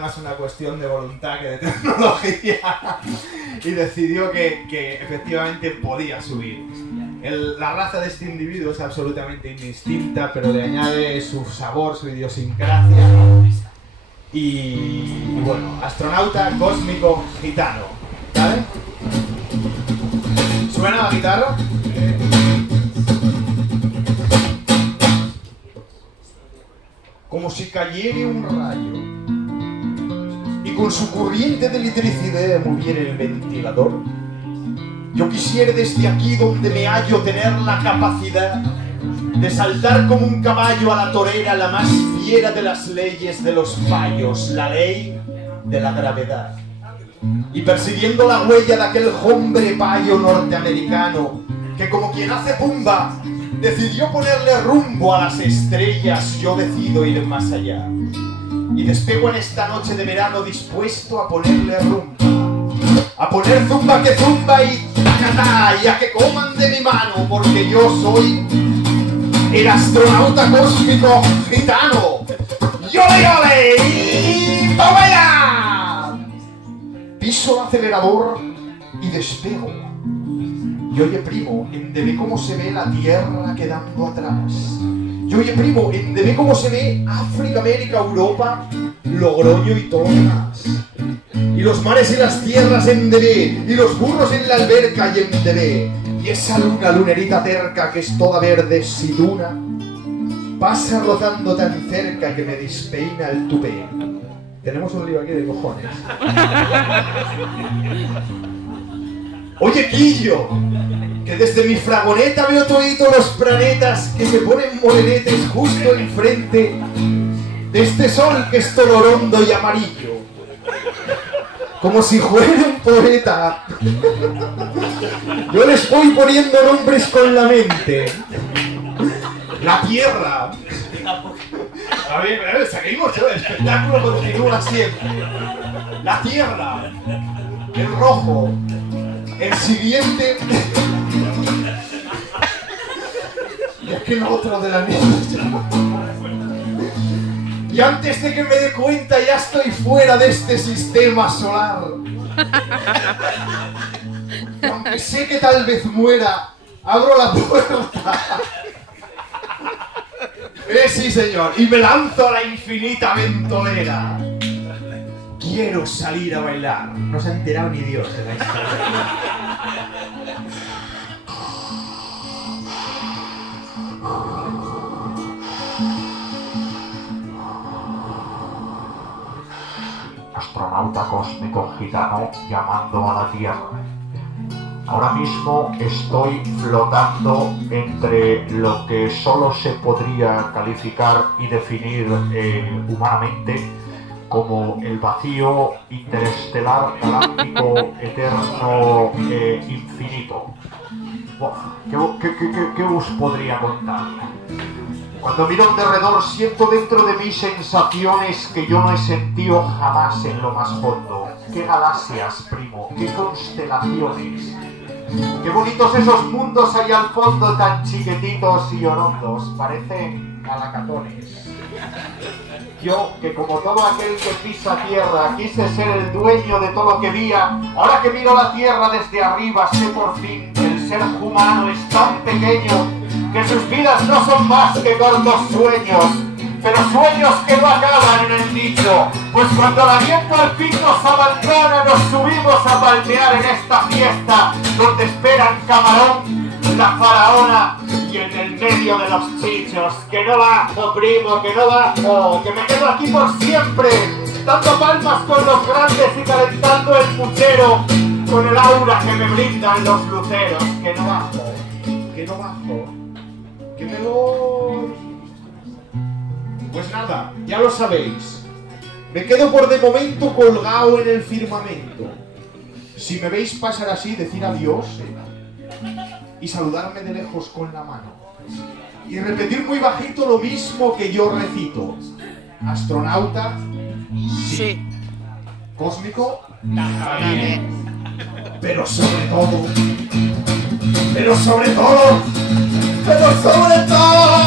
más una cuestión de voluntad que de tecnología y decidió que efectivamente podía subir. La raza de este individuo es absolutamente indistinta, pero le añade su sabor, su idiosincrasia y bueno, astronauta cósmico gitano, ¿vale? ¿Suena la guitarra? Como si cayera un rayo y con su corriente de electricidad moviera el ventilador. Yo quisiera desde aquí donde me hallo tener la capacidad de saltar como un caballo a la torera, la más fiera de las leyes de los fallos, la ley de la gravedad. Y persiguiendo la huella de aquel hombre payo norteamericano que como quien hace pumba decidió ponerle rumbo a las estrellas, yo decido ir más allá. Y despego en esta noche de verano dispuesto a ponerle rumba, a poner zumba que zumba y tacatá, y a que coman de mi mano, porque yo soy el astronauta cósmico gitano. ¡Yole, yole! ¡Y toma ya! Piso el acelerador y despego. Y oye, primo, ve cómo se ve la Tierra quedando atrás. Y oye, primo, ve cómo se ve África, América, Europa, Logroño y todo más. Y los mares y las tierras en DB, y los burros en la alberca y en DB. Y esa luna, lunerita terca que es toda verde siduna, pasa rozando tan cerca que me despeina el tupé. Tenemos un lío aquí de cojones. Oye, Quillo, que desde mi fragoneta veo toditos los planetas que se ponen morenetes justo enfrente de este sol que es todo orondo y amarillo. Como si fuera un poeta. Yo les voy poniendo nombres con la mente. La Tierra. A ver, seguimos, el espectáculo continúa siempre. La Tierra. El rojo. El siguiente. Es que el otro de la misma. Y antes de que me dé cuenta ya estoy fuera de este sistema solar. Y aunque sé que tal vez muera, abro la puerta. Sí, señor. Y me lanzo a la infinita ventolera. Quiero salir a bailar. No se ha enterado ni Dios en la historia. Astronauta cósmico gitano llamando a la Tierra. Ahora mismo estoy flotando entre lo que solo se podría calificar y definir humanamente como el vacío interestelar, galáctico, eterno, infinito. ¿Qué os podría contar? Cuando miro alrededor siento dentro de mí sensaciones que yo no he sentido jamás en lo más hondo. ¡Qué galaxias, primo! ¡Qué constelaciones! ¡Qué bonitos esos mundos ahí al fondo tan chiquititos y orondos! Parecen galacatones. Yo, que como todo aquel que pisa tierra, quise ser el dueño de todo lo que veía, ahora que miro la tierra desde arriba, sé por fin que el ser humano es tan pequeño que sus vidas no son más que cortos sueños, pero sueños que no acaban en el nicho, pues cuando el aliento al fin nos abandona, nos subimos a palmear en esta fiesta, donde esperan Camarón, la faraona y en el medio de los chichos. Que no bajo, primo, que no bajo, que me quedo aquí por siempre, dando palmas con los grandes y calentando el puchero con el aura que me brindan los luceros. Que no bajo, que no bajo, que me voy. Pues nada, ya lo sabéis. Me quedo por de momento colgado en el firmamento. Si me veis pasar así, decir adiós y saludarme de lejos con la mano. Y repetir muy bajito lo mismo que yo recito. Astronauta, sí. Cósmico, también. Pero sobre todo, pero sobre todo, pero sobre todo.